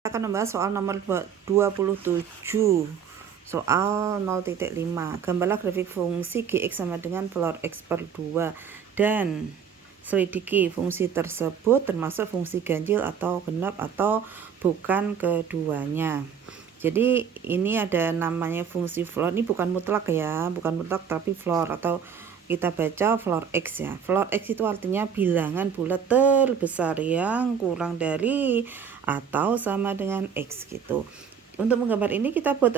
Kita akan membahas soal nomor 27. Soal 0.5. Gambarlah grafik fungsi gx sama dengan floor x per 2 dan selidiki fungsi tersebut termasuk fungsi ganjil atau genap atau bukan keduanya. Jadi ini ada namanya fungsi floor, ini bukan mutlak ya, bukan mutlak tapi floor, atau kita baca floor x ya. Floor x itu artinya bilangan bulat terbesar yang kurang dari atau sama dengan x gitu. Untuk menggambar ini kita buat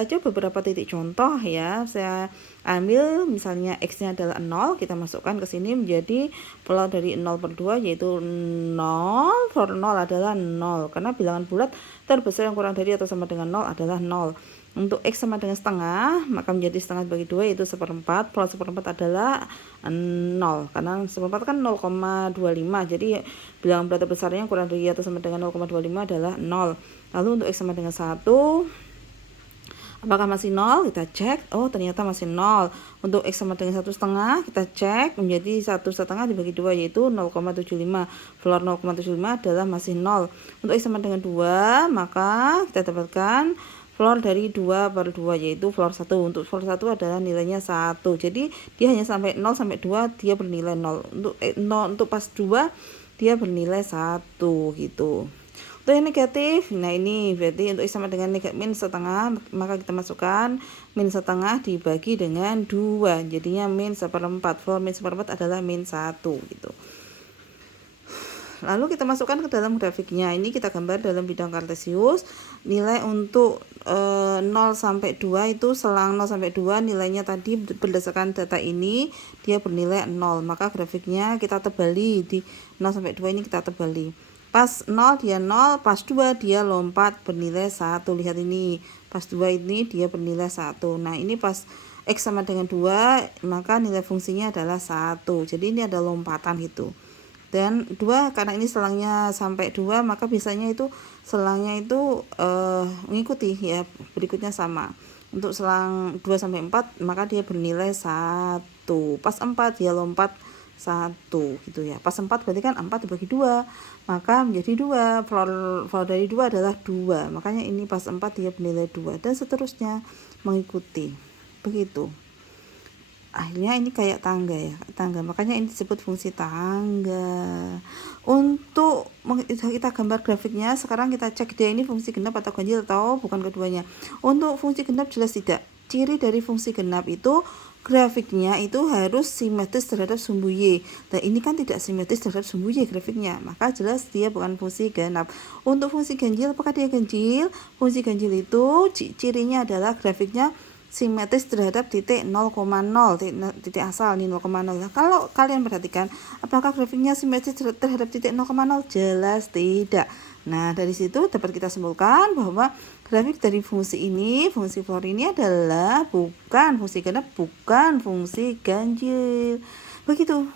aja beberapa titik contoh ya. Saya ambil misalnya x-nya adalah 0, kita masukkan ke sini menjadi floor dari 0 per 2 yaitu 0, floor 0 adalah 0 karena bilangan bulat terbesar yang kurang dari atau sama dengan 0 adalah 0. Untuk x sama dengan setengah, maka menjadi setengah bagi 2 yaitu seperempat. Floor seperempat adalah 0 karena seperempat kan 0,25, jadi bilangan bulat terbesarnya yang kurang dari atau sama dengan 0,25 adalah 0. Lalu untuk x sama dengan 1, apakah masih 0? Kita cek, oh ternyata masih 0. Untuk x sama dengan 1,5, kita cek menjadi 1,5 dibagi 2 yaitu 0,75. Floor 0,75 adalah masih 0. Untuk x sama dengan 2, maka kita dapatkan floor dari 2 per 2 yaitu floor 1. Untuk floor 1 adalah nilainya 1. Jadi dia hanya sampai 0 sampai 2 dia bernilai 0. Untuk pas 2 dia bernilai 1 gitu. Untuk yang negatif, nah ini berarti untuk x sama dengan min setengah, maka kita masukkan min setengah dibagi dengan 2, jadinya min seperempat. Floor min seperempat adalah min 1 gitu. Lalu kita masukkan ke dalam grafiknya. Ini kita gambar dalam bidang kartesius. Nilai untuk 0 sampai 2 itu selang 0 sampai 2 nilainya tadi berdasarkan data ini dia bernilai 0. Maka grafiknya kita tebali di 0 sampai 2 ini kita tebali. Pas 0 dia 0, pas 2 dia lompat bernilai 1. Lihat ini, pas 2 ini dia bernilai 1. Nah, ini pas x sama dengan 2, maka nilai fungsinya adalah 1. Jadi ini ada lompatan gitu. Dan 2 karena ini selangnya sampai 2, maka biasanya itu selangnya itu mengikuti ya, berikutnya sama. Untuk selang 2 sampai 4, maka dia bernilai 1. Pas 4 dia lompat 1 gitu ya. Pas 4 berarti kan 4 dibagi 2, maka menjadi 2. Floor dari 2 adalah 2. Makanya ini pas 4 dia bernilai 2 dan seterusnya mengikuti. Begitu. Akhirnya ini kayak tangga ya, tangga. Makanya ini disebut fungsi tangga. Untuk kita gambar grafiknya, sekarang kita cek dia ini fungsi genap atau ganjil atau bukan keduanya. Untuk fungsi genap jelas tidak. Ciri dari fungsi genap itu grafiknya itu harus simetris terhadap sumbu y. Nah ini kan tidak simetris terhadap sumbu y grafiknya, maka jelas dia bukan fungsi genap. Untuk fungsi ganjil, apakah dia ganjil? Fungsi ganjil itu cirinya adalah grafiknya simetris terhadap titik 0,0, titik asal ini 0,0. Nah, kalau kalian perhatikan, apakah grafiknya simetris terhadap titik 0,0? Jelas tidak. Nah, dari situ dapat kita simpulkan bahwa grafik dari fungsi ini, fungsi floor ini adalah bukan fungsi genap, bukan fungsi ganjil. Begitu.